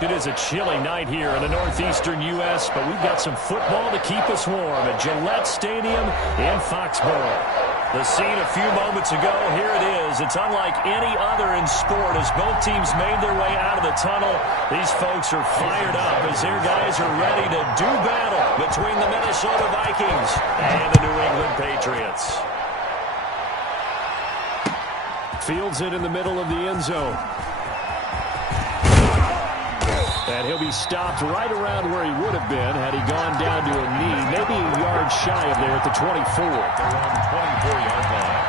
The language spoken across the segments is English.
It is a chilly night here in the northeastern U.S., but we've got some football to keep us warm at Gillette Stadium in Foxborough. The scene a few moments ago, here it is. It's unlike any other in sport as both teams made their way out of the tunnel. These folks are fired up as their guys are ready to do battle between the Minnesota Vikings and the New England Patriots. Fields it in the middle of the end zone. And he'll be stopped right around where he would have been had he gone down to a knee, maybe a yard shy of there at the 24. They're on the 24-yard line.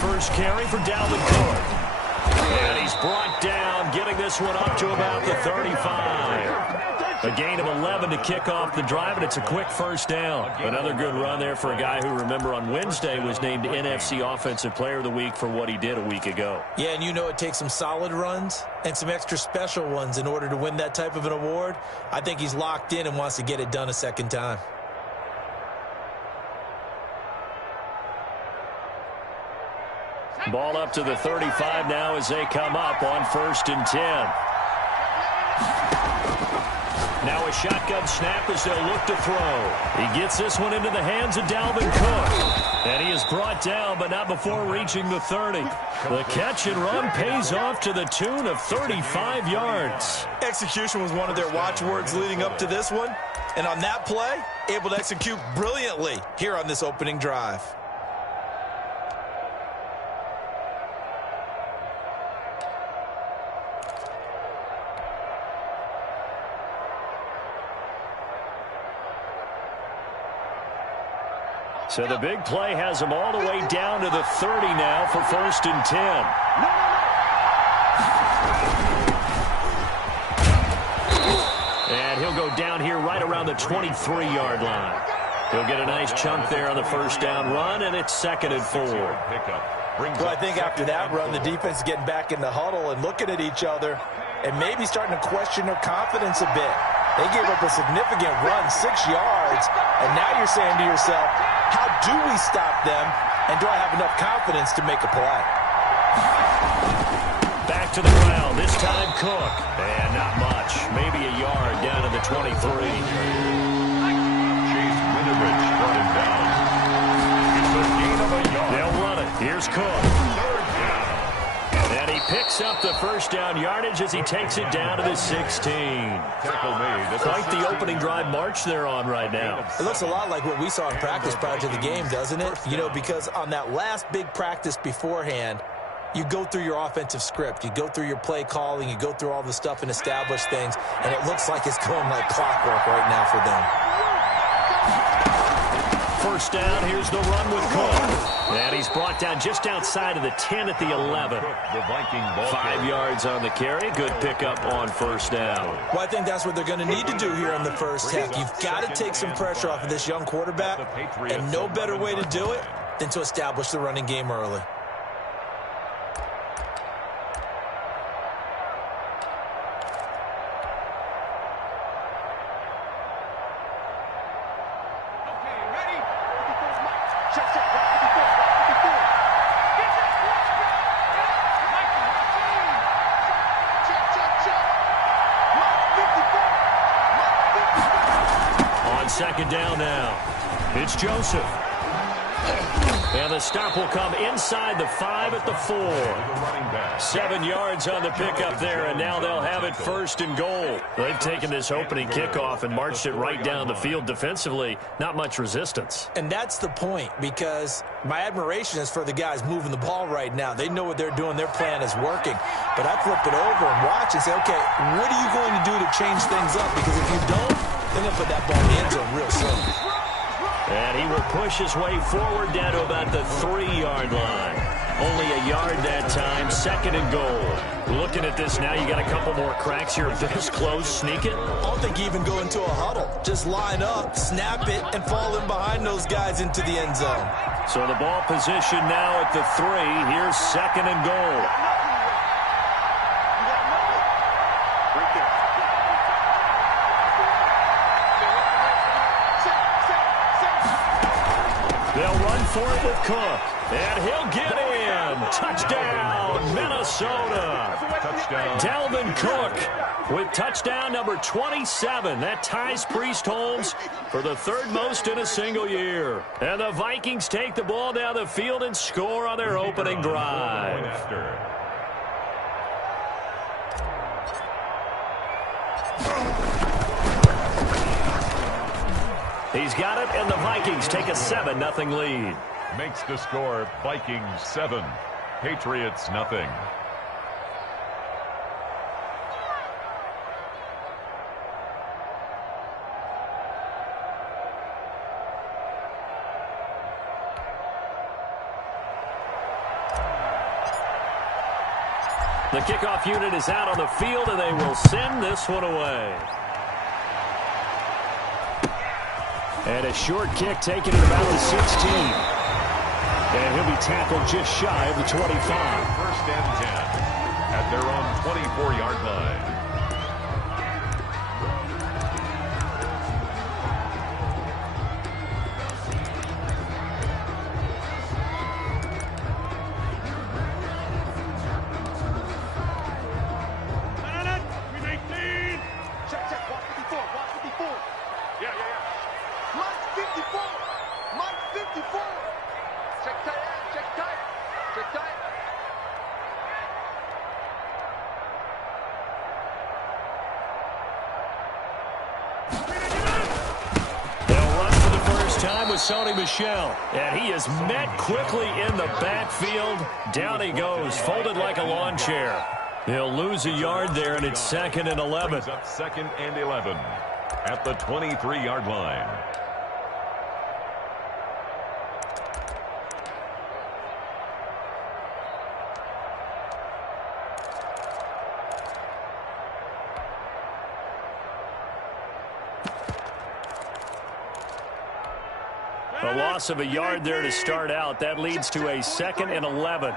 First carry for Dalvin Cook. And he's brought down, getting this one up to about the 35. A gain of 11 to kick off the drive, and it's a quick first down. Another good run there for a guy who, remember, on Wednesday was named NFC Offensive Player of the Week for what he did a week ago. Yeah, and you know it takes some solid runs and some extra special ones in order to win that type of an award. I think he's locked in and wants to get it done a second time. Ball up to the 35 now as they come up on 1st and 10. Now a shotgun snap as they'll look to throw. He gets this one into the hands of Dalvin Cook. And he is brought down, but not before reaching the 30. The catch and run pays off to the tune of 35 yards. Execution was one of their watchwords leading up to this one. And on that play, able to execute brilliantly here on this opening drive. So the big play has him all the way down to the 30 now for 1st and 10. And he'll go down here right around the 23-yard line. He'll get a nice chunk there on the first down run, and it's 2nd and 4. Well, I think after that run, the defense is getting back in the huddle and looking at each other and maybe starting to question their confidence a bit. They gave up a significant run, 6 yards, and now you're saying to yourself, how do we stop them, and do I have enough confidence to make a play? Back to the ground, this time Cook. And not much, maybe a yard down to the 23. Chase Winovich brought him down. It's a gain of a yard. They'll run it. Here's Cook. And he picks up the first down yardage as he takes it down to the 16. Quite the opening drive march they're on right now. It looks a lot like what we saw in practice prior to the game, doesn't it? You know, because on that last big practice beforehand, you go through your offensive script. You go through your play calling. You go through all the stuff and establish things. And it looks like it's going like clockwork right now for them. First down, here's the run with Cook. And he's brought down just outside of the 10 at the 11. 5 yards on the carry. Good pickup on first down. Well, I think that's what they're going to need to do here in the first half. You've got to take some pressure off of this young quarterback. And no better way to do it than to establish the running game early. Second down now. It's Joseph. And the stop will come inside the 5 at the 4. 7 yards on the pickup there, and now they'll have it first and goal. They've taken this opening kickoff and marched it right down the field defensively. Not much resistance. And that's the point, because my admiration is for the guys moving the ball right now. They know what they're doing. Their plan is working. But I flip it over and watch and say, okay, what are you going to do to change things up? Because if you don't, they're going to put that ball in the end zone real soon. And he will push his way forward down to about the 3-yard line. Only a yard that time, second and goal. Looking at this now, you got a couple more cracks here. This close, sneak it. I don't think you even go into a huddle. Just line up, snap it, and fall in behind those guys into the end zone. So the ball position now at the 3. Here's second and goal. They'll run for it with Cook. And he'll get in. Touchdown, Minnesota. Touchdown. Dalvin Cook with touchdown number 27. That ties Priest Holmes for the 3rd most in a single year. And the Vikings take the ball down the field and score on their opening drive. He's got it, and the Vikings take a 7-0 lead. Makes the score Vikings 7, Patriots nothing. The kickoff unit is out on the field, and they will send this one away. And a short kick taken at about the 16. And he'll be tackled just shy of the 25. First and 10 at their own 24-yard line. Michelle, and he is met quickly in the backfield. Down he goes, folded like a lawn chair. He'll lose a yard there, and it's 2nd and 11. Brings up 2nd and 11 at the 23-yard line. A loss of a yard there to start out. That leads to a 2nd and 11.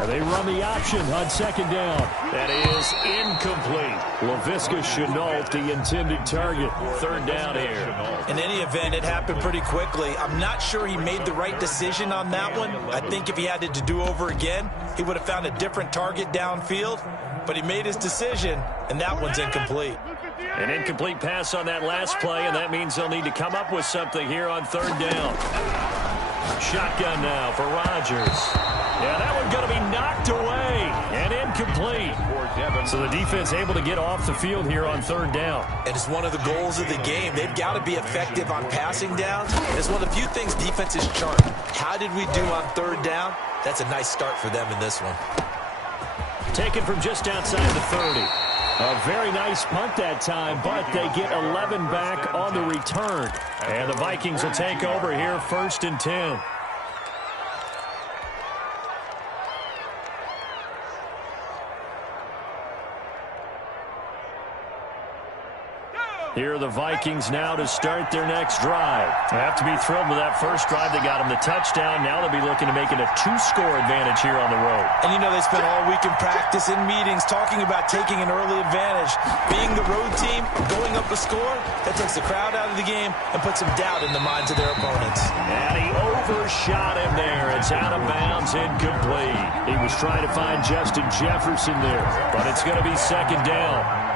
And they run the option on 2nd down. That is incomplete. Laviska Shenault, the intended target. 3rd down here. In any event, it happened pretty quickly. I'm not sure he made the right decision on that one. I think if he had it to do over again, he would have found a different target downfield. But he made his decision, and that one's incomplete. An incomplete pass on that last play, and that means they'll need to come up with something here on 3rd down. Shotgun now for Rodgers. Yeah, that one's going to be knocked away and incomplete. So the defense able to get off the field here on 3rd down. And it's one of the goals of the game. They've got to be effective on passing downs. It's one of the few things defenses chart. How did we do on 3rd down? That's a nice start for them in this one. Taken from just outside the 30. A very nice punt that time, but they get 11 back on the return. And the Vikings will take over here 1st and 10. Here are the Vikings now to start their next drive. They have to be thrilled with that first drive. They got them the touchdown. Now they'll be looking to make it a 2-score advantage here on the road. And you know, they spent all week in practice, in meetings, talking about taking an early advantage. Being the road team, going up a score, that takes the crowd out of the game and puts some doubt in the minds of their opponents. And he overshot him there. It's out of bounds, incomplete. He was trying to find Justin Jefferson there, but it's going to be 2nd down.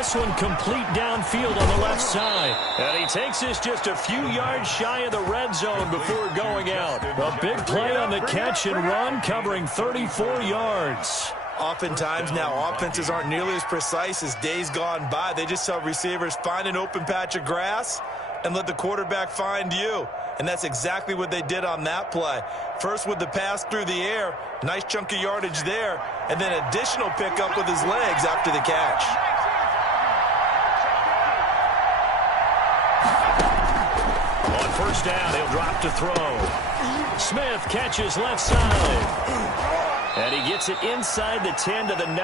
This one complete downfield on the left side. And he takes this just a few yards shy of the red zone before going out. A big play on the catch and run, covering 34 yards. Oftentimes now offenses aren't nearly as precise as days gone by. They just tell receivers, find an open patch of grass and let the quarterback find you. And that's exactly what they did on that play. First with the pass through the air, nice chunk of yardage there, and then additional pickup with his legs after the catch. On first down, he'll drop to throw. Smith catches left side. And he gets it inside the 10 to the 9.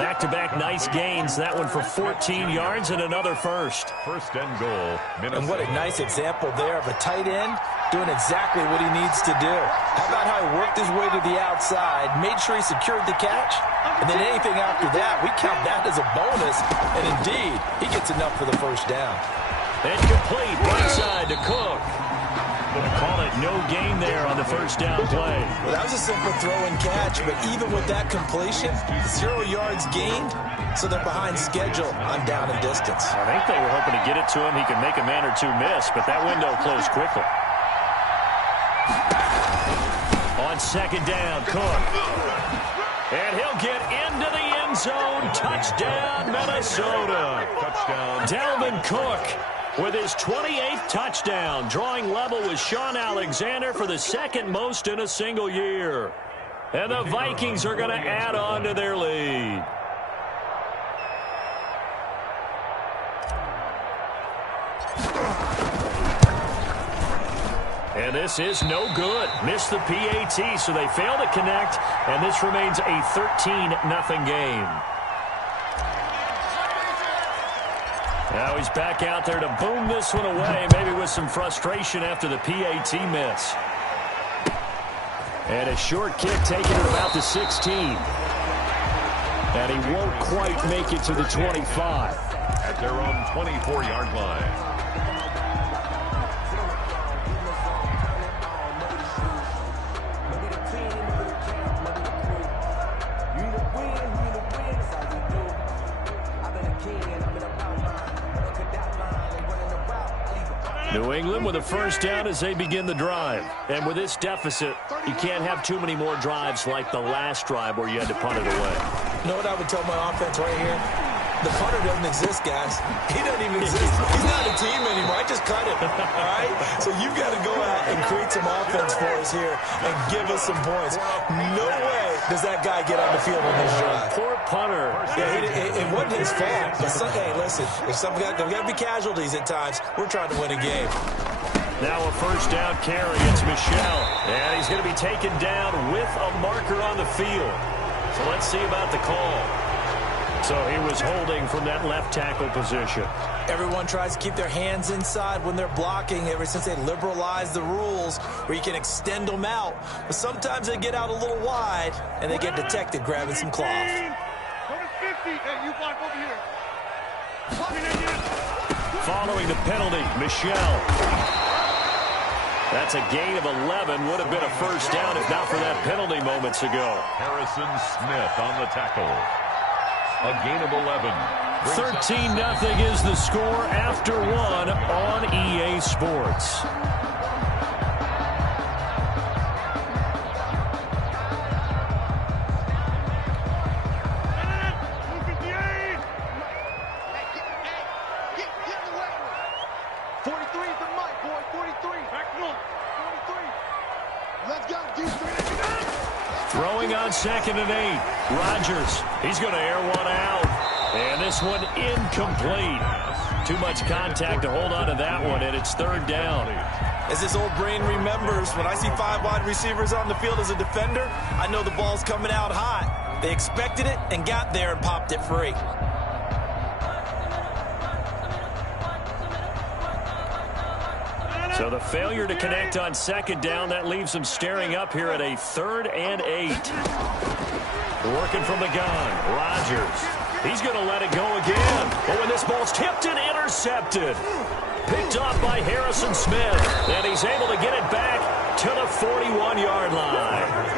Back-to-back nice gains. That one for 14 yards and another first. First and goal, Minnesota. And what a nice example there of a tight end doing exactly what he needs to do. How about how he worked his way to the outside, made sure he secured the catch, and then anything after that, we count that as a bonus. And indeed, he gets enough for the first down. And complete right side to Cook. Call it no gain there on the first down play. Well, that was a simple throw and catch, but even with that completion, 0 yards gained, so they're behind schedule on down and distance. I think they were hoping to get it to him. He could make a man or two miss, but that window closed quickly. On second down, Cook. And he'll get into the end zone. Touchdown, Minnesota. Touchdown. Dalvin Cook with his 28th touchdown, drawing level with Sean Alexander for the second most in a single year. And the Vikings are going to add on to their lead. And this is no good. Missed the PAT, so they fail to connect, and this remains a 13-0 game. Now he's back out there to boom this one away, maybe with some frustration after the PAT miss. And a short kick taken at about the 16. And he won't quite make it to the 25. At their own 24-yard line. New England with a first down as they begin the drive. And with this deficit, you can't have too many more drives like the last drive where you had to punt it away. You know what I would tell my offense right here? The punter doesn't exist, guys. He doesn't even exist. He's not a team anymore. I just cut him, all right? So you've got to go out and create some offense for us here and give us some points. No way does that guy get on the field on this drive. Poor punter. Yeah, it wasn't his fault. But hey, listen, if there's got to be casualties at times. We're trying to win a game. Now a first down carry. It's Michel. And he's going to be taken down with a marker on the field. So let's see about the call. So he was holding from that left tackle position. Everyone tries to keep their hands inside when they're blocking ever since they liberalized the rules where you can extend them out. But sometimes they get out a little wide and they get detected grabbing some cloth. Following the penalty, Michel. That's a gain of 11. Would have been a first down if not for that penalty moments ago. Harrison Smith on the tackle. A gain of 11. 13-0 is the score after one on EA Sports. Throwing on 2nd and 8. Rodgers, he's going to air one out. And this one incomplete. Too much contact to hold on to that one, and it's 3rd down. As this old brain remembers, when I see 5 wide receivers on the field as a defender, I know the ball's coming out hot. They expected it and got there and popped it free. So the failure to connect on 2nd down, that leaves them staring up here at a 3rd and 8. Working from the gun, Rodgers. He's going to let it go again. But when this ball's tipped and intercepted. Picked off by Harrison Smith. And he's able to get it back to the 41-yard line.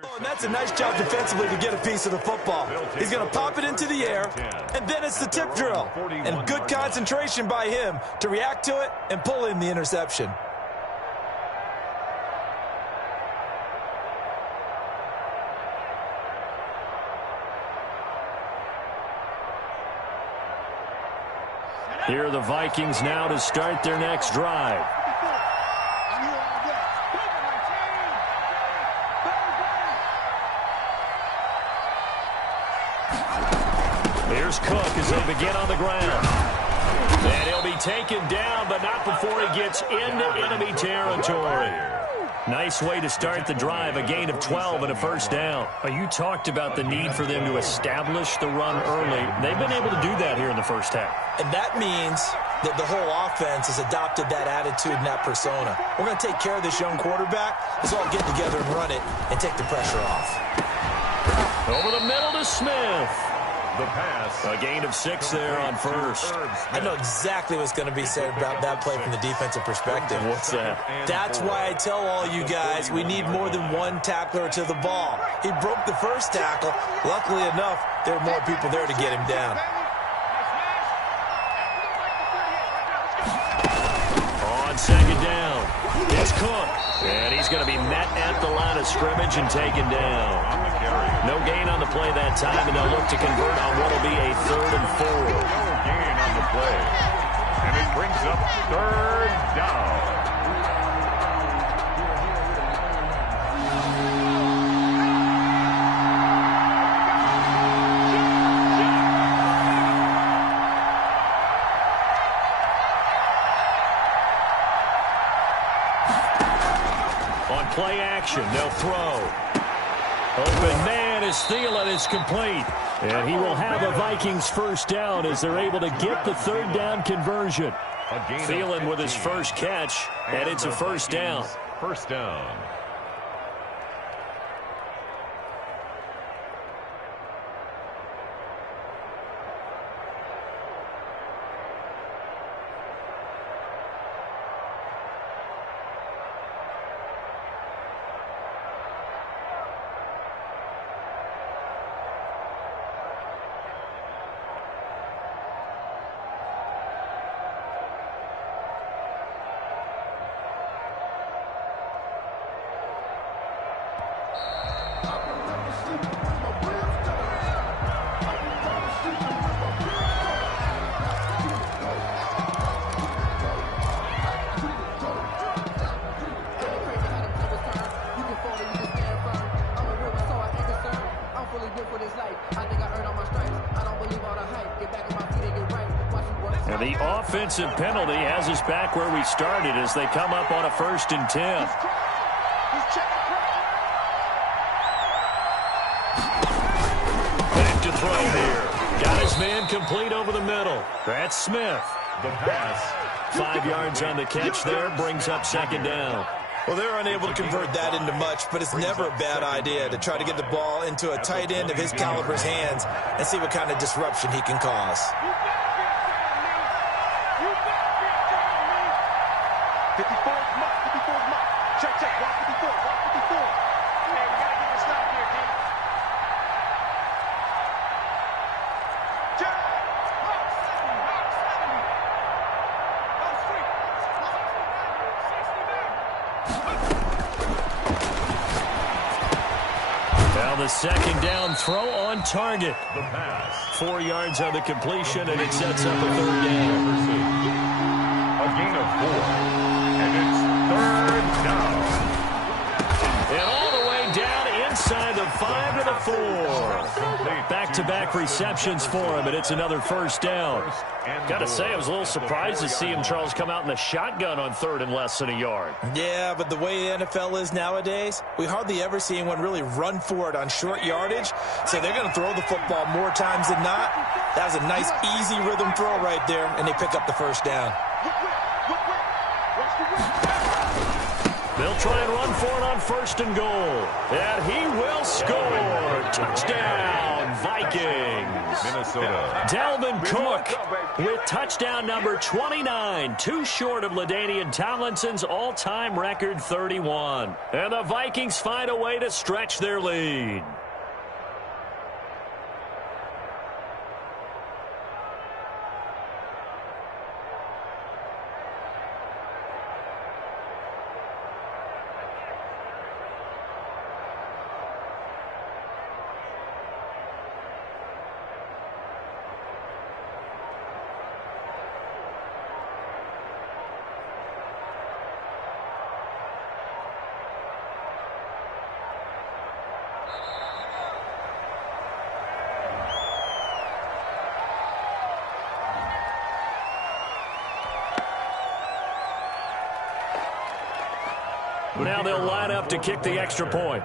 Oh, and that's a nice job defensively to get a piece of the football. He's going to pop it into the air, and then it's the tip drill. And good concentration by him to react to it and pull in the interception. Here are the Vikings now to start their next drive. Here's Cook as they begin on the ground. And he'll be taken down, but not before he gets into enemy territory. Nice way to start the drive, a gain of 12 and a first down. You talked about the need for them to establish the run early. They've been able to do that here in the first half. And that means that the whole offense has adopted that attitude and that persona. We're going to take care of this young quarterback. Let's all get together and run it and take the pressure off. Over the middle to Smith. The pass. A gain of 6 there on first. I know exactly what's going to be said about that play from the defensive perspective. What's that? That's why I tell all you guys we need more than one tackler to the ball. He broke the first tackle. Luckily enough, there were more people there to get him down. On second down, it's Cook. And he's going to be met at the line of scrimmage and taken down. No gain on the play that time, and they'll look to convert on what will be a 3rd and 4. No gain on the play. And it brings up 3rd down. On play action, they'll throw. Open man is Thielen is complete. And he will have a Vikings first down as they're able to get the 3rd down conversion. Thielen with his first catch, and it's a first down. First down. And the offensive penalty has us back where we started as they come up on a 1st and 10. Back to throw here. Got his man complete over the middle. That's Smith. The pass. 5 yards on the catch there, brings up 2nd down. Well, they're unable to convert that into much, but it's never a bad idea to try to get the ball into a tight end of his caliber's hands and see what kind of disruption he can cause. 54 mark, 54 mark. Check, walk 54, walk 54. Man, we gotta get this stop here, King. Check, mark 70, mark 70. Oh, street. 69. Now the 2nd down throw on target. The pass. 4 yards on the completion, and it sets up a 3rd down. A gain of 4. And it's 3rd down. And all the way down inside the 5 to the 4. Back-to-back receptions for him, and it's another first down. Got to say, I was a little surprised to see him, Charles, come out in the shotgun on 3rd and less than a yard. Yeah, but the way the NFL is nowadays, we hardly ever see anyone really run for it on short yardage, so they're going to throw the football more times than not. That was a nice, easy rhythm throw right there, and they pick up the first down. They'll They'll try and run for it on 1st and goal. And he will score. Touchdown, Vikings. Minnesota. Dalvin Cook with touchdown number 29, too short of LaDainian Tomlinson's all-time record 31. And the Vikings find a way to stretch their lead. Now they'll line up to kick the extra point.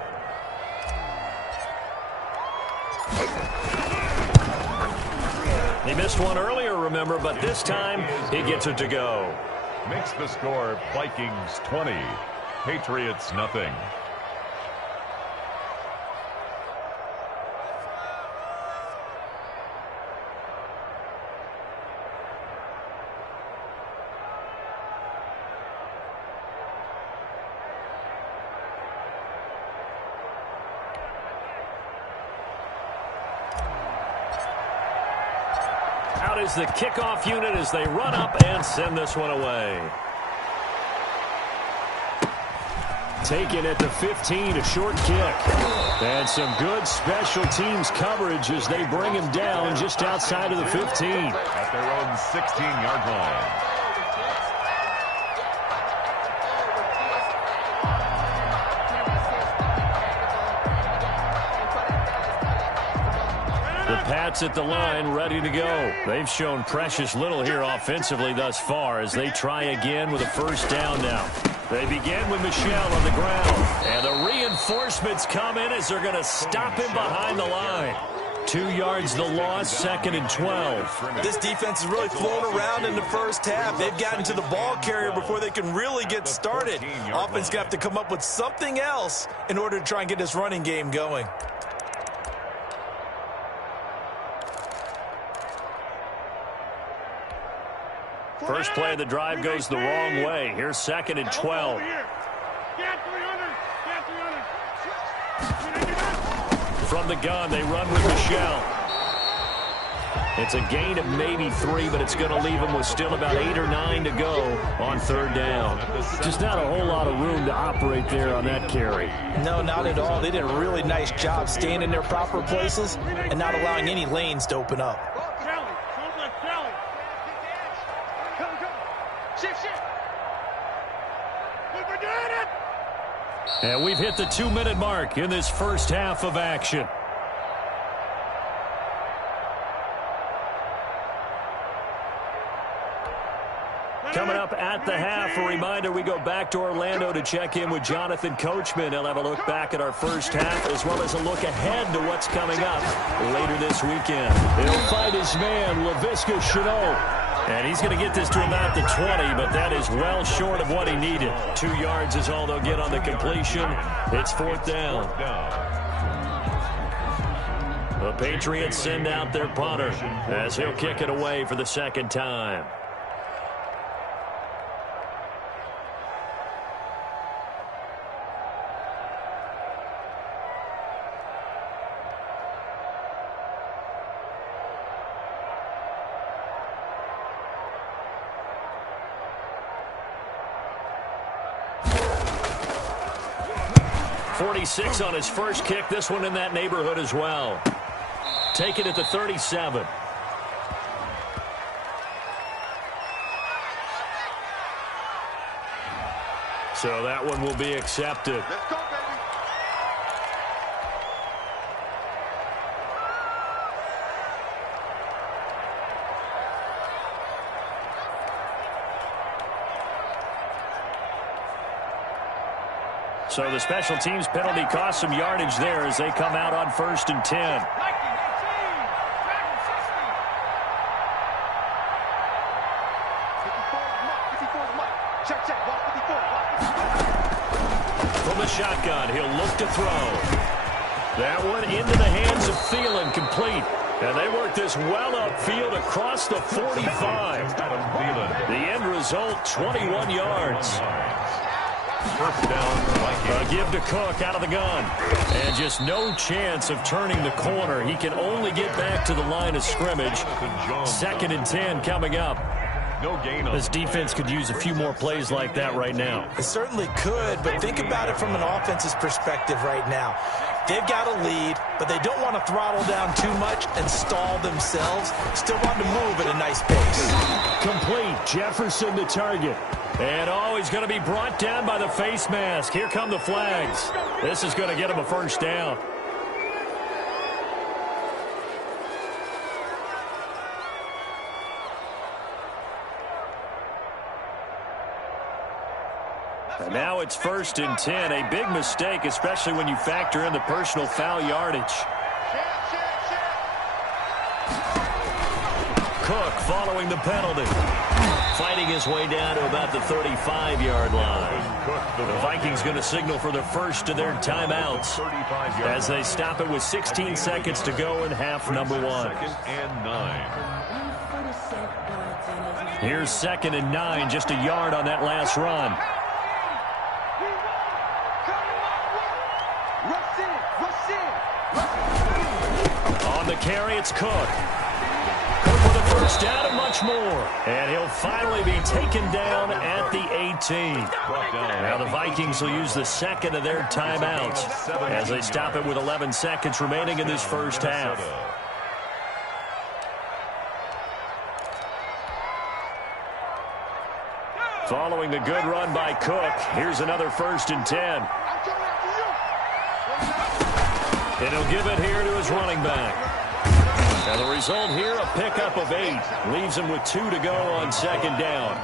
He missed one earlier, remember, but this time he gets it to go. Makes the score Vikings 20, Patriots nothing. Out is the kickoff unit as they run up and send this one away. Taken at the 15, a short kick. And some good special teams coverage as they bring him down just outside of the 15. At their own 16-yard line. The Pats at the line, ready to go. They've shown precious little here offensively thus far as they try again with a first down now. They begin with Michel on the ground. And the reinforcements come in as they're going to stop him behind the line. 2 yards the loss, 2nd and 12. This defense is really flown around in the first half. They've gotten to the ball carrier before they can really get started. Offense going to have to come up with something else in order to try and get this running game going. First play of the drive goes the wrong way. Here's 2nd and 12. From the gun, they run with Michel. It's a gain of maybe 3, but it's going to leave them with still about 8 or 9 to go on 3rd down. Just not a whole lot of room to operate there on that carry. No, not at all. They did a really nice job staying in their proper places and not allowing any lanes to open up. And we've hit the 2-minute mark in this first half of action. Coming up at the half, a reminder, we go back to Orlando to check in with Jonathan Coachman. He'll have a look back at our first half as well as a look ahead to what's coming up later this weekend. He'll fight his man, Laviska Shenault. And he's going to get this to about the 20, but that is well short of what he needed. 2 yards is all they'll get on the completion. It's 4th down. The Patriots send out their punter as he'll kick it away for the 2nd time. .46 on his first kick. This one in that neighborhood as well. Take it at the 37. So that one will be accepted. Let's go, baby. So the special teams penalty cost some yardage there as they come out on 1st and 10. From the shotgun, he'll look to throw. That one into the hands of Thielen, complete. And they work this well upfield across the 45. The end result, 21 yards. First down, A give to Cook out of the gun. And just no chance of turning the corner. He can only get back to the line of scrimmage. 2nd and 10 coming up. no gain on This defense could use a few more plays like that right now. It certainly could, but think about it from an offense's perspective right now. They've got a lead, but they don't want to throttle down too much and stall themselves. Still want to move at a nice pace. Complete. Jefferson the target. And he's going to be brought down by the face mask. Here come the flags. This is going to get him a first down. And now it's 1st and 10. A big mistake, especially when you factor in the personal foul yardage. Cook following the penalty. Fighting his way down to about the 35-yard line. The Vikings going to signal for the first of their timeouts as they stop it with 16 seconds to go in half number 1. 2nd and 9. Here's 2nd and 9, just a yard on that last run. On the carry, it's Cook. Cook with a first down and much more. And he'll finally be taken down at the 18. Now the Vikings will use the 2nd of their timeouts as they stop it with 11 seconds remaining in this first half. Following the good run by Cook, here's another 1st and 10. And he'll give it here to his running back. Now the result here, a pickup of 8. Leaves him with 2 to go on 2nd down.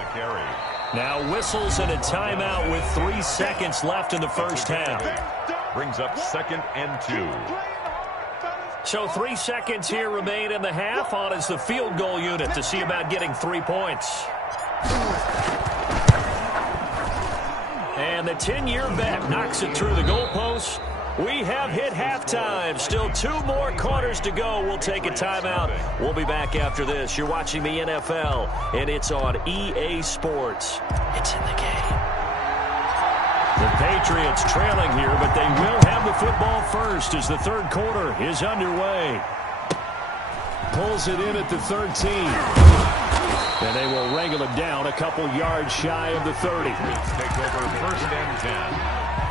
Now whistles and a timeout with 3 seconds left in the first half. Brings up 2nd and 2. So 3 seconds here remain in the half. On is the field goal unit to see about getting 3 points. And the 10-year bet knocks it through the goalpost. We have hit halftime. Still 2 more quarters to go. We'll take a timeout. We'll be back after this. You're watching the NFL, and it's on EA Sports. It's in the game. The Patriots trailing here, but they will have the football first as the 3rd quarter is underway. Pulls it in at the 13. And they will wrangle him down a couple yards shy of the 30. Take over 1st and 10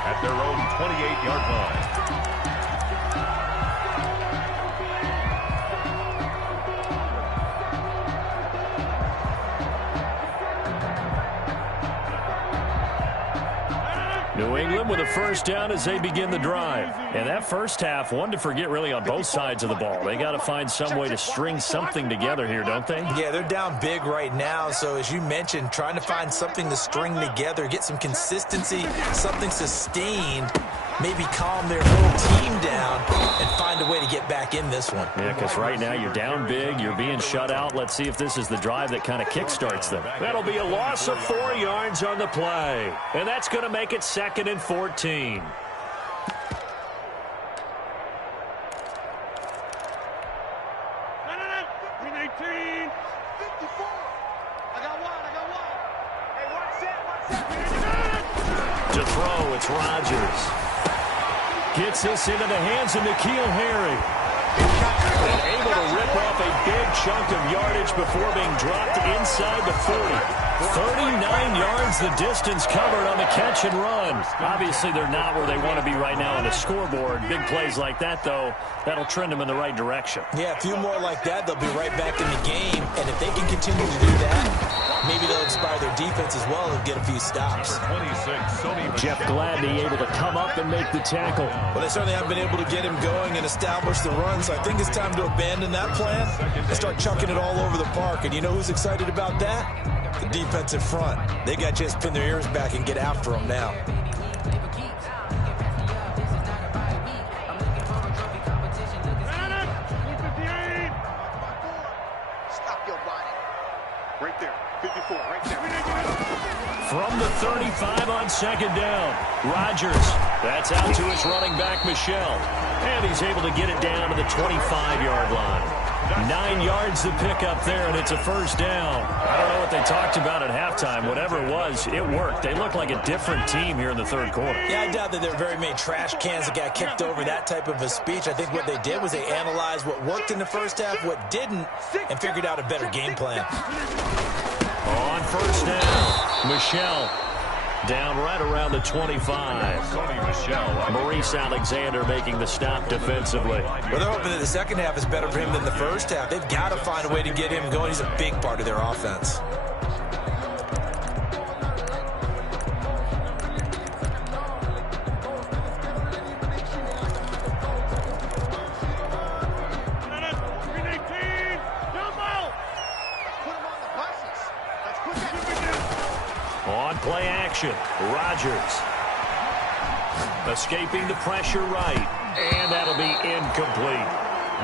at their own 28-yard line. New England with a first down as they begin the drive. And that first half, one to forget really on both sides of the ball. They got to find some way to string something together here, don't they? Yeah, they're down big right now. So as you mentioned, trying to find something to string together, get some consistency, something sustained, maybe calm their whole team down and find a way to get back in this one. Yeah, because right now you're down big, you're being shut out. Let's see if this is the drive that kind of kickstarts them. That'll be a loss of 4 yards on the play. And that's going to make it 2nd and 14. To throw, it's Rodgers. Gets this into the hands of N'Keal Harry. And able to rip off a big chunk of yardage before being dropped inside the 40. 39 yards the distance covered on the catch and run. Obviously, they're not where they want to be right now on the scoreboard. Big plays like that, though, that'll trend them in the right direction. Yeah, a few more like that, they'll be right back in the game. And if they can continue to do that, maybe they'll inspire their defense as well and get a few stops. Jeff Gladney able to come up and make the tackle. Well, they certainly haven't been able to get him going and establish the run, so I think it's time to abandon that plan and start chucking it all over the park. And you know who's excited about that? The defensive front. They got to just pin their ears back and get after them now. Right there. 54, right there. From the 35 on 2nd down. Rodgers, that's out to his running back, Michel. And he's able to get it down to the 25-yard line. 9 yards to pick up there, and it's a first down. I don't know what they talked about at halftime. Whatever it was, it worked. They look like a different team here in the third quarter. Yeah, I doubt that there were very many trash cans that got kicked over that type of a speech. I think what they did was they analyzed what worked in the first half, what didn't, and figured out a better game plan. On first down, Michel down right around the 25. Maurice Alexander making the stop defensively. Well, they're hoping that the second half is better for him than the first half. They've got to find a way to get him going. He's a big part of their offense. On play action, Rodgers escaping the pressure right, and that'll be incomplete.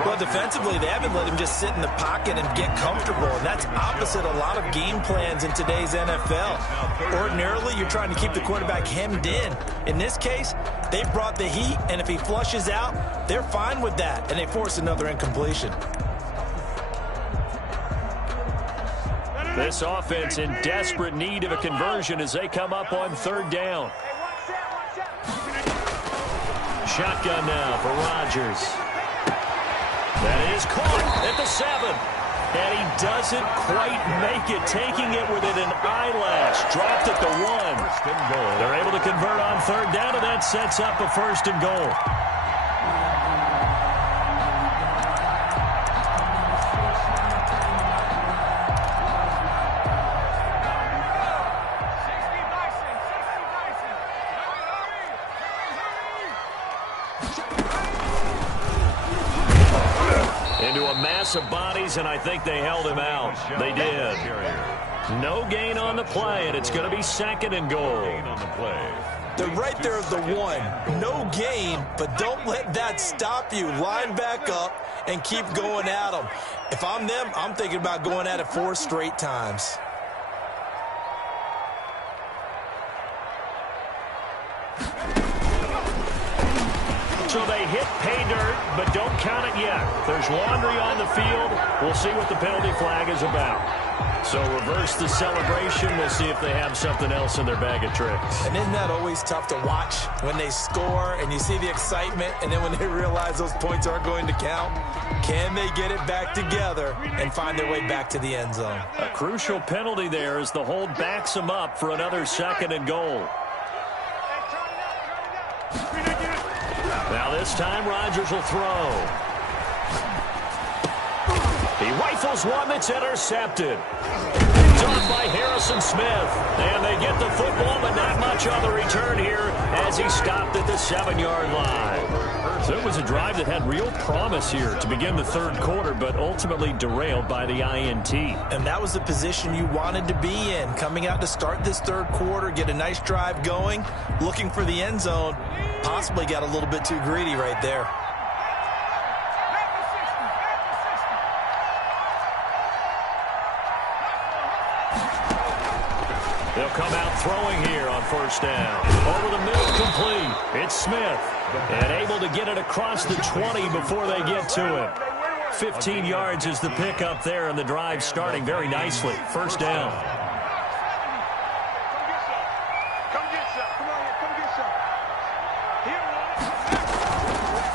Well, defensively, they haven't let him just sit in the pocket and get comfortable, and that's opposite a lot of game plans in today's NFL. Ordinarily, you're trying to keep the quarterback hemmed in. In this case, they brought the heat, and if he flushes out, they're fine with that, and they force another incompletion. This offense in desperate need of a conversion as they come up on third down. Shotgun now for Rodgers. That is caught at the 7. And he doesn't quite make it, taking it within an eyelash. Dropped at the 1. They're able to convert on third down, and that sets up a first and goal. Into a mass of bodies, and I think they held him out. They did. No gain on the play, and it's going to be second and goal. They're right there at the 1. No gain, but don't let that stop you. Line back up and keep going at them. If I'm them, I'm thinking about going at it 4 straight times. So they hit pay dirt, but don't count it yet. There's laundry on the field. We'll see what the penalty flag is about. So reverse the celebration. We'll see if they have something else in their bag of tricks. And isn't that always tough to watch when they score and you see the excitement, and then when they realize those points aren't going to count? Can they get it back together and find their way back to the end zone? A crucial penalty there as the hold backs them up for another second and goal. Now this time, Rodgers will throw. He rifles one that's intercepted. It's off by Harrison Smith. And they get the football, but not much on the return here as he stopped at the 7-yard line. So it was a drive that had real promise here to begin the third quarter, but ultimately derailed by the INT. And that was the position you wanted to be in. Coming out to start this third quarter, get a nice drive going, looking for the end zone. Possibly got a little bit too greedy right there. They'll come out throwing here on first down. Over the middle, complete. It's Smith. And able to get it across the 20 before they get to him. 15 yards is the pickup there, and the drive starting very nicely. First down.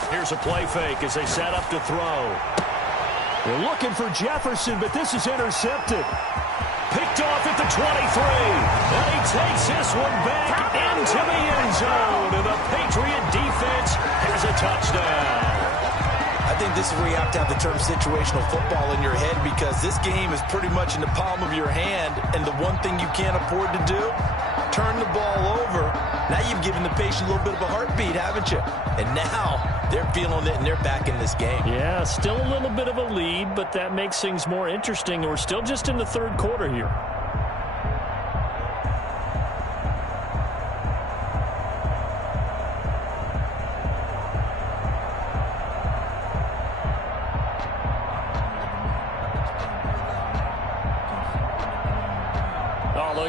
Here's a play fake as they set up to throw. They're looking for Jefferson, but this is intercepted. Picked off at the 23. And he takes this one back into the end zone. And the Patriot defense has a touchdown. I think this is where you have to have the term situational football in your head, because this game is pretty much in the palm of your hand. And the one thing you can't afford to do, turn the ball over. Now you've given the patient a little bit of a heartbeat, haven't you? And now they're feeling it, and they're back in this game. Yeah, still a little bit of a lead, but that makes things more interesting. We're still just in the third quarter here.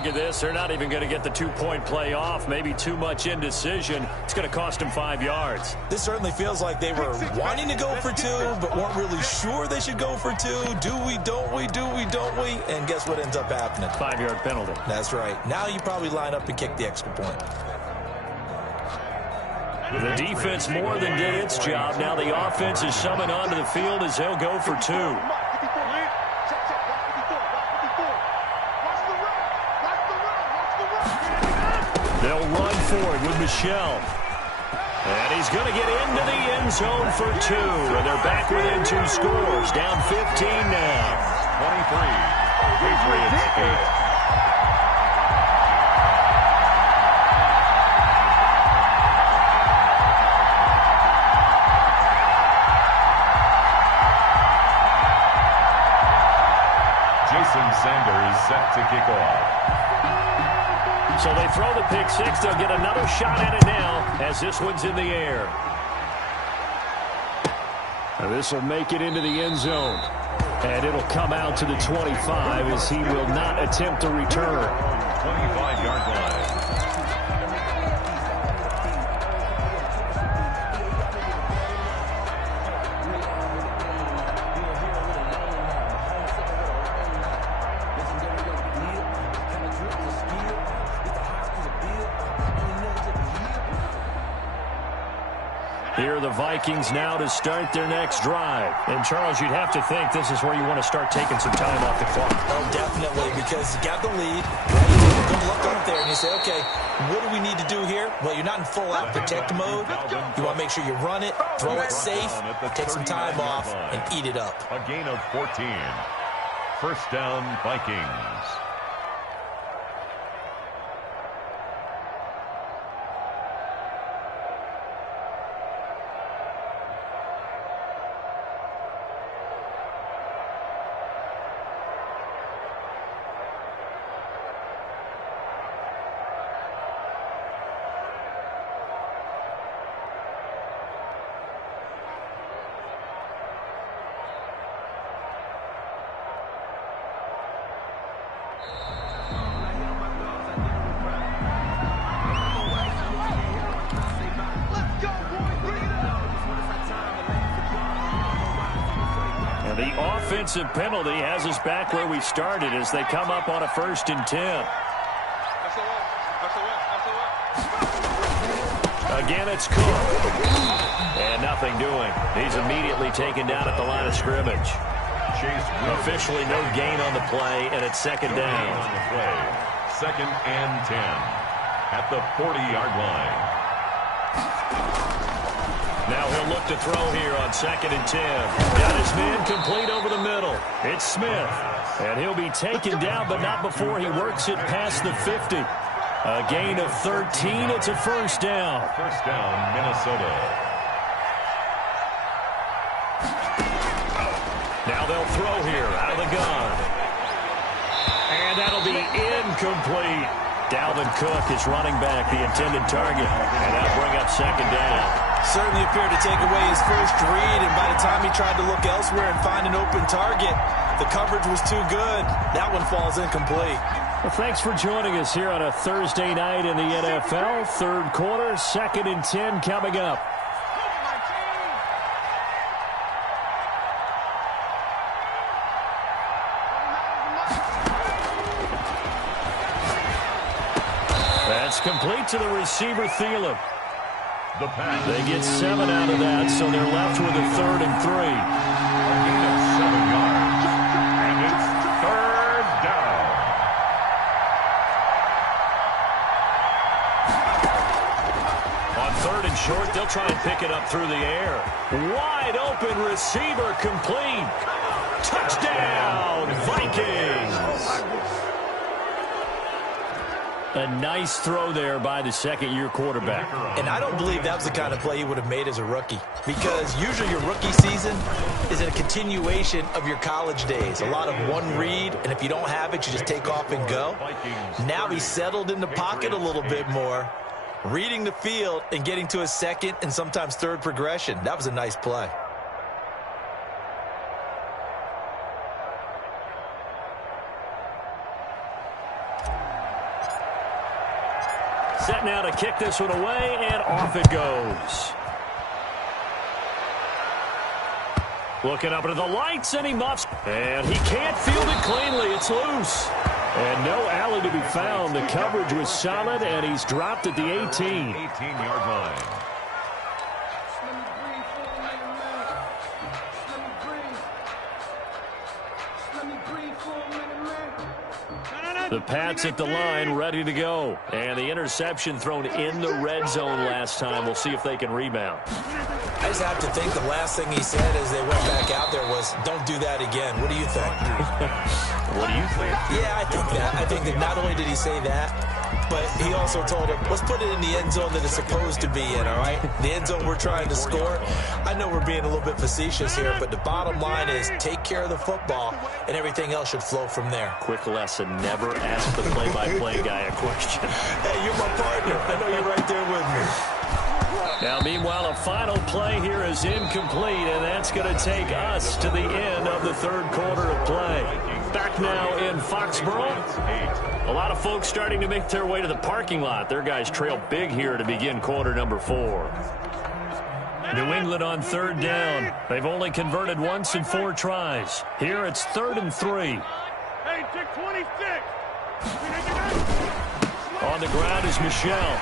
look at this. They're not even going to get the two-point play off. Maybe too much indecision. It's going to cost them 5 yards. This certainly feels like they were wanting to go for 2, but weren't really sure they should go for 2. Do we, don't we, do we, don't we? And guess what ends up happening? 5-yard penalty. That's right. Now you probably line up and kick the extra point. The defense more than did its job. Now the offense is summoned onto the field as they'll go for 2. They'll run for it with Michelle. And he's going to get into the end zone for 2. And they're back within 2 scores. Down 15 now. 23. Patriots 8. Sanders set to kick off. So they throw the pick 6. They'll get another shot at it now as this one's in the air. This will make it into the end zone. And it'll come out to the 25 as he will not attempt to return. 25-yard line. Here are the Vikings now to start their next drive. And, Charles, you'd have to think this is where you want to start taking some time off the clock. Oh, definitely, because you got the lead. Right? You take a good look up there and you say, okay, what do we need to do here? Well, you're not in full-out protect mode. You want to make sure you run it, throw it safe, take some time off, and eat it up. A gain of 14. First down, Vikings. The offensive penalty has us back where we started as they come up on a 1st and 10. Again, it's Cook. And nothing doing. He's immediately taken down at the line of scrimmage. Officially no gain on the play, and it's 2nd down. On the play. 2nd and 10 at the 40-yard line. Now he'll look to throw here on 2nd and 10. Got his man complete over the middle. It's Smith. And he'll be taken down, but not before he works it past the 50. A gain of 13. It's a 1st down. First down, Minnesota. Now they'll throw here out of the gun. And that'll be incomplete. Dalvin Cook is running back, the intended target. And that'll bring up 2nd down. Certainly appeared to take away his first read, and by the time he tried to look elsewhere and find an open target, the coverage was too good. That one falls incomplete. Well, thanks for joining us here on a Thursday night in the NFL. 3rd quarter, 2nd and 10 coming up. That's complete to the receiver, Thielen. The pass. They get 7 out of that, so they're left with a 3rd and 3. A gain of 7 yards. And it's 3rd down. On 3rd and short, they'll try and pick it up through the air. Wide open receiver complete. Touchdown, Vikings. A nice throw there by the 2nd-year quarterback. And I don't believe that was the kind of play he would have made as a rookie, because usually your rookie season is a continuation of your college days. A lot of one read, and if you don't have it, you just take off and go. Now he's settled in the pocket a little bit more, reading the field and getting to a 2nd and sometimes 3rd progression. That was a nice play. kick this one away, and off it goes. Looking up into the lights, and he muffs. And he can't field it cleanly. It's loose. And no alley to be found. The coverage was solid, and he's dropped at the 18. 18-yard line. The Pats at the line, ready to go. And the interception thrown in the red zone last time. We'll see if they can rebound. I just have to think the last thing he said as they went back out there was, don't do that again. What do you think? What do you think? Yeah, I think that. I think that not only did he say that, but he also told him, let's put it in the end zone that it's supposed to be in, all right? The end zone we're trying to score. I know we're being a little bit facetious here, but the bottom line is take care of the football, and everything else should flow from there. Quick lesson, never ask the play-by-play guy a question. Hey, you're my partner. I know you're right there with me. Now, meanwhile, a final play here is incomplete, and that's going to take us to the end of the third quarter of play. Back now in Foxborough. A lot of folks starting to make their way to the parking lot. Their guys trail big here to begin quarter number 4. New England on third down. They've only converted once in 4 tries. Here it's 3rd and 3. Hey, check 26. On the ground is Michelle.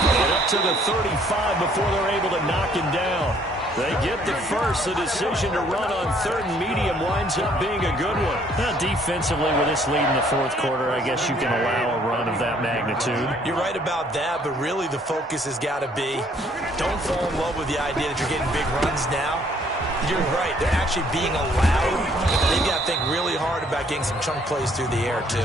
And up to the 35 before they're able to knock him down. They get the first. The decision to run on 3rd and medium winds up being a good one. Now, defensively, with this lead in the 4th quarter, I guess you can allow a run of that magnitude. You're right about that, but really the focus has got to be don't fall in love with the idea that you're getting big runs now. You're right. They're actually being allowed. They've got to think really hard about getting some chunk plays through the air, too.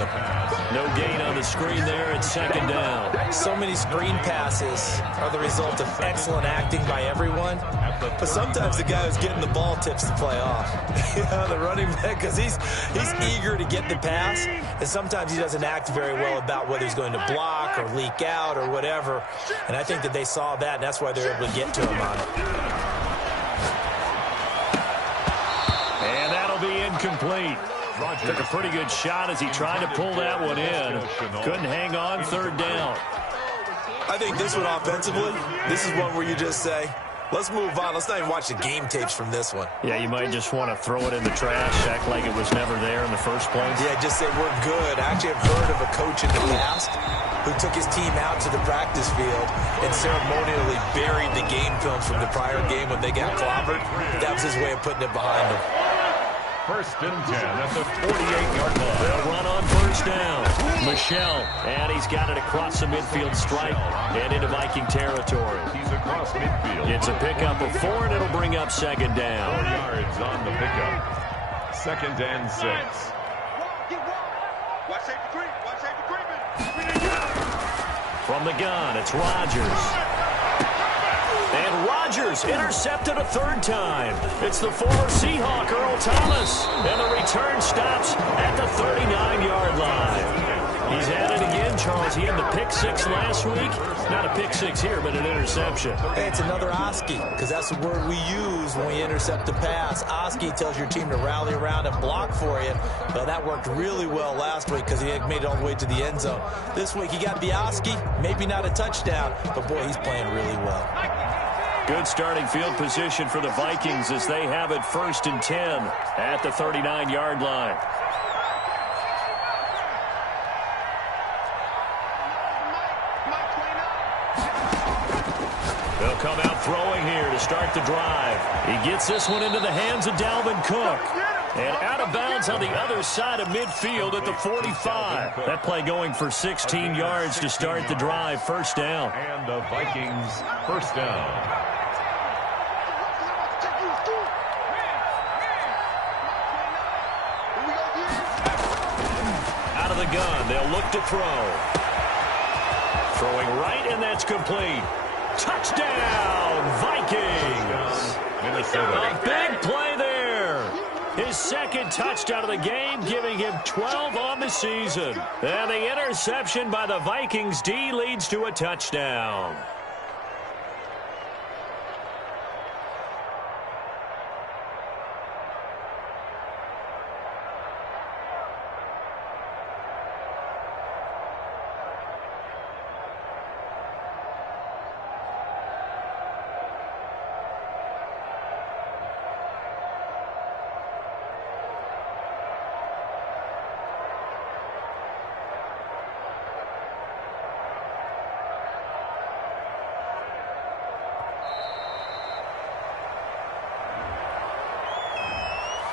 No gain on the screen there. It's 2nd down. So many screen passes are the result of excellent acting by everyone. But sometimes the guy who's getting the ball tips the play off. The running back, because he's eager to get the pass. And sometimes he doesn't act very well about whether he's going to block or leak out or whatever. And I think that they saw that, and that's why they're able to get to him on it. And that'll be incomplete. Took a pretty good shot as he tried to pull that one in. Couldn't hang on 3rd down. I think this one offensively, this is one where you just say, let's move on. Let's not even watch the game tapes from this one. Yeah, you might just want to throw it in the trash, act like it was never there in the first place. Yeah, just say we're good. I actually have heard of a coach in the past who took his team out to the practice field and ceremonially buried the game films from the prior game when they got clobbered. That was his way of putting it behind them. 1st and 10 at the 48-yard line. They'll run on 1st down. Michelle, and he's got it across the midfield stripe and into Viking territory. He's across midfield. It's a pickup of 4, and it'll bring up 2nd 4 down. yards on the pickup. 2nd and 6. Watch safety creep. Watch safety creeping. From the gun, it's Rodgers. And Rodgers intercepted a 3rd time. It's the former Seahawk, Earl Thomas. And the return stops at the 39-yard line. He's at it again, Charles. He had the pick 6 last week. Not a pick 6 here, but an interception. Hey, it's another Oski, because that's the word we use when we intercept the pass. Oski tells your team to rally around and block for you. Well, that worked really well last week because he made it all the way to the end zone. This week he got the Oski, maybe not a touchdown, but boy, he's playing really well. Good starting field position for the Vikings as they have it 1st and 10 at the 39-yard line. They'll come out throwing here to start the drive. He gets this one into the hands of Dalvin Cook. And out of bounds on the other side of midfield at the 45. That play going for 16 yards to start the drive. 1st down. And the Vikings 1st down. Out of the gun, they'll look to throw. Throwing right, and that's complete. Touchdown, Vikings! A big play there. His 2nd touchdown of the game, giving him 12 on the season. And the interception by the Vikings D leads to a touchdown.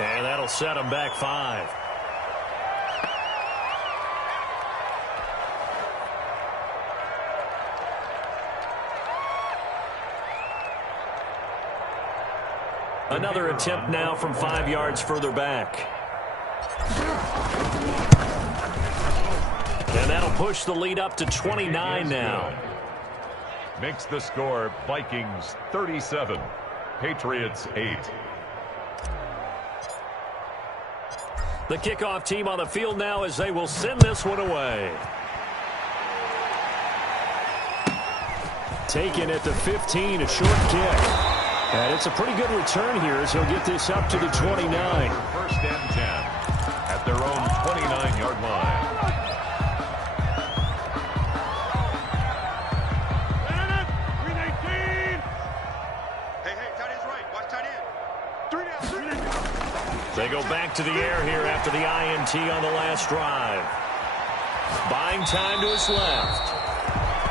And that'll set them back 5. Another attempt now from 5 yards further back. And that'll push the lead up to 29 now. Makes the score Vikings 37, Patriots 8. The kickoff team on the field now as they will send this one away. Taken at the 15, a short kick. And it's a pretty good return here as he'll get this up to the 29. First and 10 at their own 29-yard line. They go back to the air here after the INT on the last drive. Buying time to his left.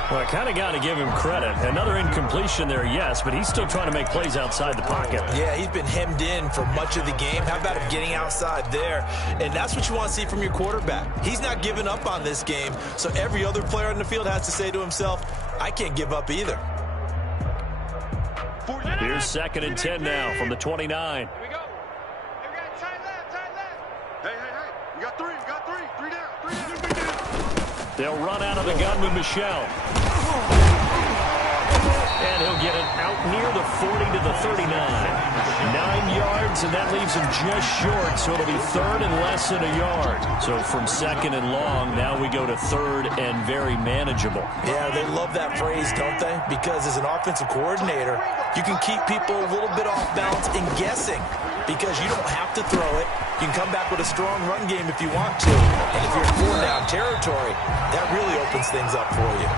Well, I kind of got to give him credit. Another incompletion there, yes, but he's still trying to make plays outside the pocket. Yeah, he's been hemmed in for much of the game. How about him getting outside there? And that's what you want to see from your quarterback. He's not giving up on this game, so every other player on the field has to say to himself, I can't give up either. Here's 2nd and 10 now from the 29. Here we go. Hey, we got tight left, tight left. Hey. We got 3, Three down. They'll run out of the gun with Michelle. And he'll get it out near the 40 to the 39. 9 yards, and that leaves him just short, so it'll be 3rd and less than a yard. So from 2nd and long, now we go to 3rd and very manageable. Yeah, they love that phrase, don't they? Because as an offensive coordinator, you can keep people a little bit off balance and guessing because you don't have to throw it. You can come back with a strong run game if you want to. And if you're in 4-down territory, that really opens things up for you.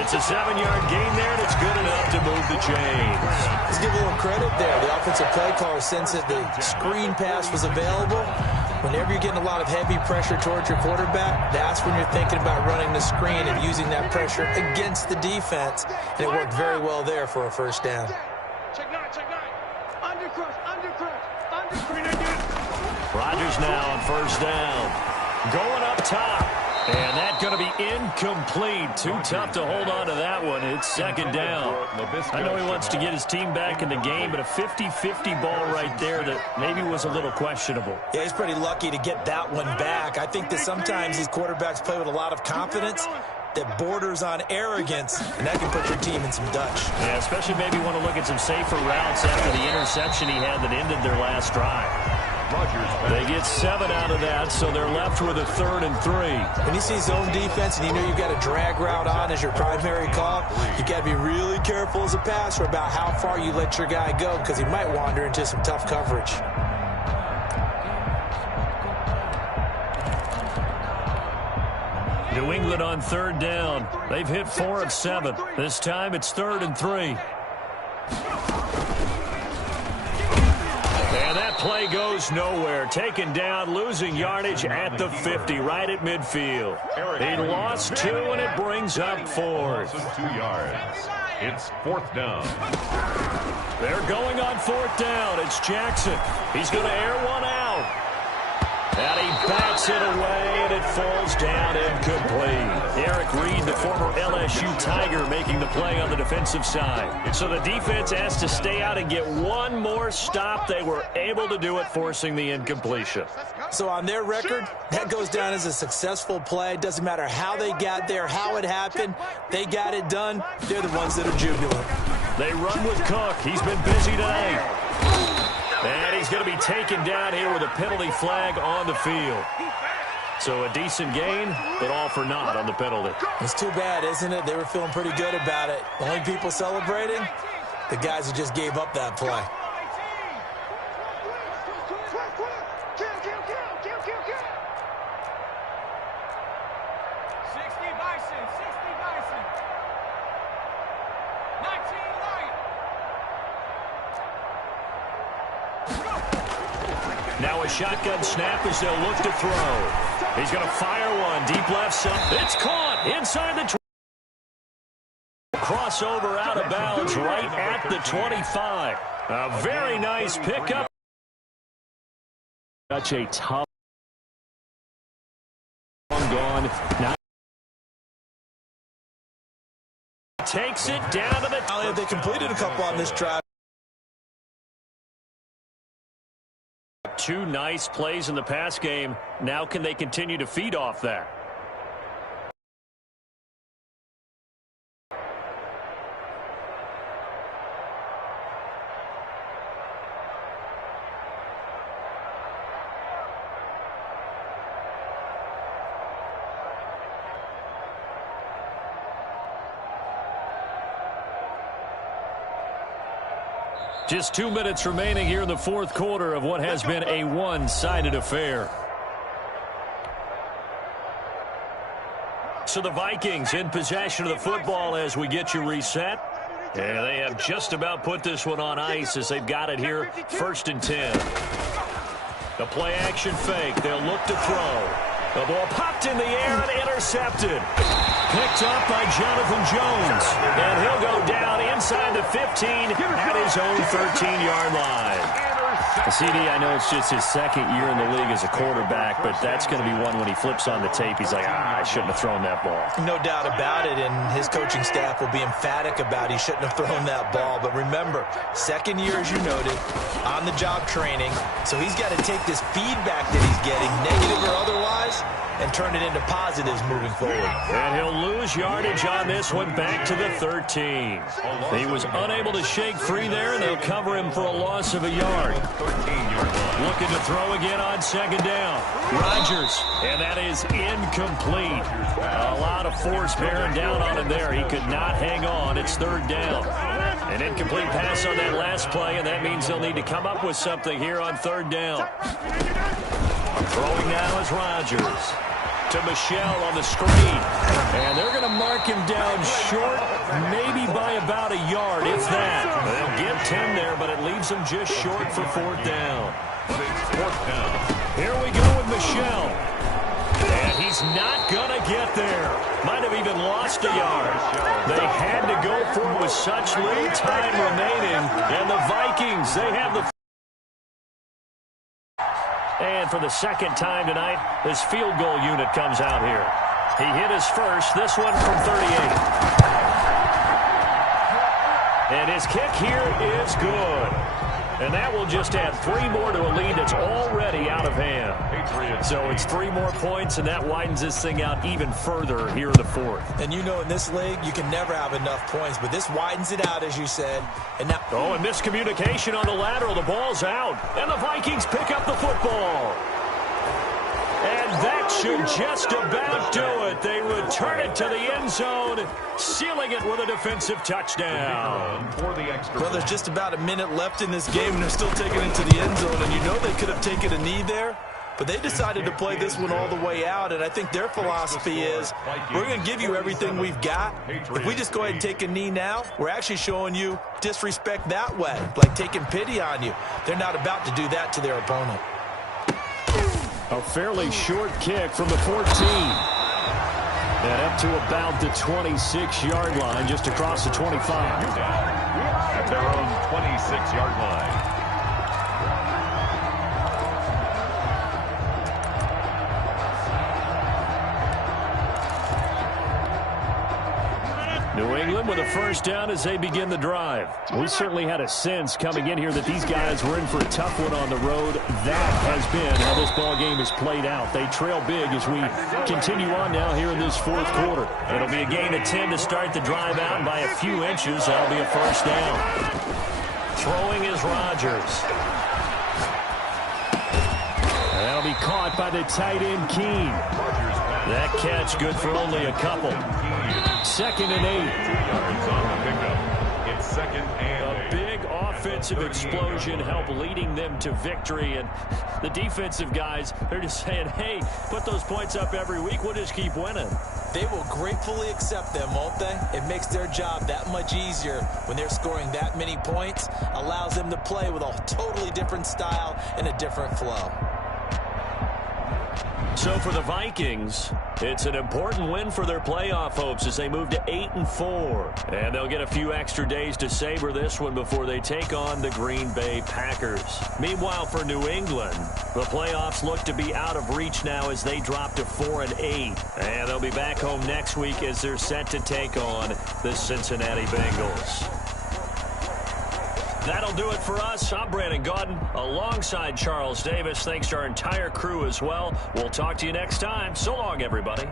It's a 7-yard gain there, and it's good enough to move the chains. Let's give a little credit there. The offensive play caller, since the screen pass was available, whenever you're getting a lot of heavy pressure towards your quarterback, that's when you're thinking about running the screen and using that pressure against the defense. And it worked very well there for a first down. Check 9. Undercrush. Rodgers now on first down. Going up top. And that's going to be incomplete. Too tough to hold on to that one. It's 2nd down. I know he wants to get his team back in the game, but a 50-50 ball right there that maybe was a little questionable. Yeah, he's pretty lucky to get that one back. I think that sometimes these quarterbacks play with a lot of confidence that borders on arrogance, and that can put your team in some Dutch. Yeah, especially maybe want to look at some safer routes after the interception he had that ended their last drive. They get 7 out of that, so they're left with a 3rd and 3. When you see zone defense and you know you've got a drag route on as your primary call, you got to be really careful as a passer about how far you let your guy go because he might wander into some tough coverage. New England on 3rd down. They've hit 4 of 7. This time it's 3rd and 3. And that play goes nowhere. Taken down, losing yardage at the 50, right at midfield. He lost 2, and it brings up 4th. 2 yards. It's 4th down. They're going on 4th down. It's Jackson. He's going to air one out. And he bats it away, and it falls down incomplete. Eric Reed, the former LSU Tiger, making the play on the defensive side. So the defense has to stay out and get one more stop. They were able to do it, forcing the incompletion. So on their record, that goes down as a successful play. Doesn't matter how they got there, how it happened. They got it done. They're the ones that are jubilant. They run with Cook. He's been busy today. And he's going to be taken down here with a penalty flag on the field. So a decent gain, but all for naught on the penalty. It's too bad, isn't it? They were feeling pretty good about it. The only people celebrating, the guys who just gave up that play. Now a shotgun snap as they'll look to throw. He's going to fire one. Deep left side. It's caught inside the 20. Crossover out of bounds right at the 25. A very nice pickup. Such a tough gone. Now takes it down to the. They completed a couple on this drive. Two nice plays in the pass game. Now can they continue to feed off that? Just 2 minutes remaining here in the fourth quarter of what has been a one-sided affair. So the Vikings in possession of the football as we get you reset. And they have just about put this one on ice as they've got it here, 1st and 10. The play-action fake. They'll look to throw. The ball popped in the air and intercepted. Picked up by Jonathan Jones. And he'll go down inside the 15 at his own 13-yard line. CD, I know it's just his second year in the league as a quarterback, but that's going to be one when he flips on the tape. He's like, I shouldn't have thrown that ball. No doubt about it, and his coaching staff will be emphatic about he shouldn't have thrown that ball. But remember, second year, as you noted, on-the-job training, so he's got to take this feedback that he's getting, negative or otherwise, and turn it into positives moving forward. And he'll lose yardage on this one back to the 13. He was unable to shake free there, and they'll cover him for a loss of a yard. Looking to throw again on second down. Rodgers, and that is incomplete. A lot of force bearing down on him there. He could not hang on. It's 3rd down. An incomplete pass on that last play, and that means they'll need to come up with something here on 3rd down. Throwing now is Rodgers to Michel on the screen. And they're going to mark him down short, maybe by about a yard, if that. They'll get 10 there, but it leaves them just short for 4th down. Here we go with Michel. And he's not going to get there. Might have even lost a yard. They had to go for it with such little time remaining. And the Vikings, they have the... And for the second time tonight, this field goal unit comes out here. He hit his first, this one from 38. And his kick here is good. And that will just add 3 more to a lead that's already out of hand. So it's 3 more points, and that widens this thing out even further here in the 4th. And you know in this league, you can never have enough points, but this widens it out, as you said. And now, and miscommunication on the lateral. The ball's out, and the Vikings pick up the football. And that should just about do it. They return it to the end zone, sealing it with a defensive touchdown. Well, there's just about a minute left in this game, and they're still taking it to the end zone. And you know they could have taken a knee there, but they decided to play this one all the way out. And I think their philosophy is, we're going to give you everything we've got. If we just go ahead and take a knee now, we're actually showing you disrespect that way, like taking pity on you. They're not about to do that to their opponent. A fairly short kick from the 14. And up to about the 26-yard line, just across the 25. At their own 26-yard line. New England with a first down as they begin the drive. We certainly had a sense coming in here that these guys were in for a tough one on the road. That has been how this ball game is played out. They trail big as we continue on now here in this 4th quarter. It'll be a gain of 10 to start the drive out, and by a few inches, that'll be a first down. Throwing is Rodgers. That'll be caught by the tight end, Keene. That catch good for only a couple. 2nd and 8. 2 yards on the pickup. It's 2nd and 8. A big offensive explosion helped leading them to victory. And the defensive guys, they're just saying, hey, put those points up every week. We'll just keep winning. They will gratefully accept them, won't they? It makes their job that much easier when they're scoring that many points. Allows them to play with a totally different style and a different flow. So for the Vikings, it's an important win for their playoff hopes as they move to 8-4. And they'll get a few extra days to savor this one before they take on the Green Bay Packers. Meanwhile, for New England, the playoffs look to be out of reach now as they drop to 4-8. And they'll be back home next week as they're set to take on the Cincinnati Bengals. That'll do it for us. I'm Brandon Gaudin alongside Charles Davis. Thanks to our entire crew as well. We'll talk to you next time. So long, everybody.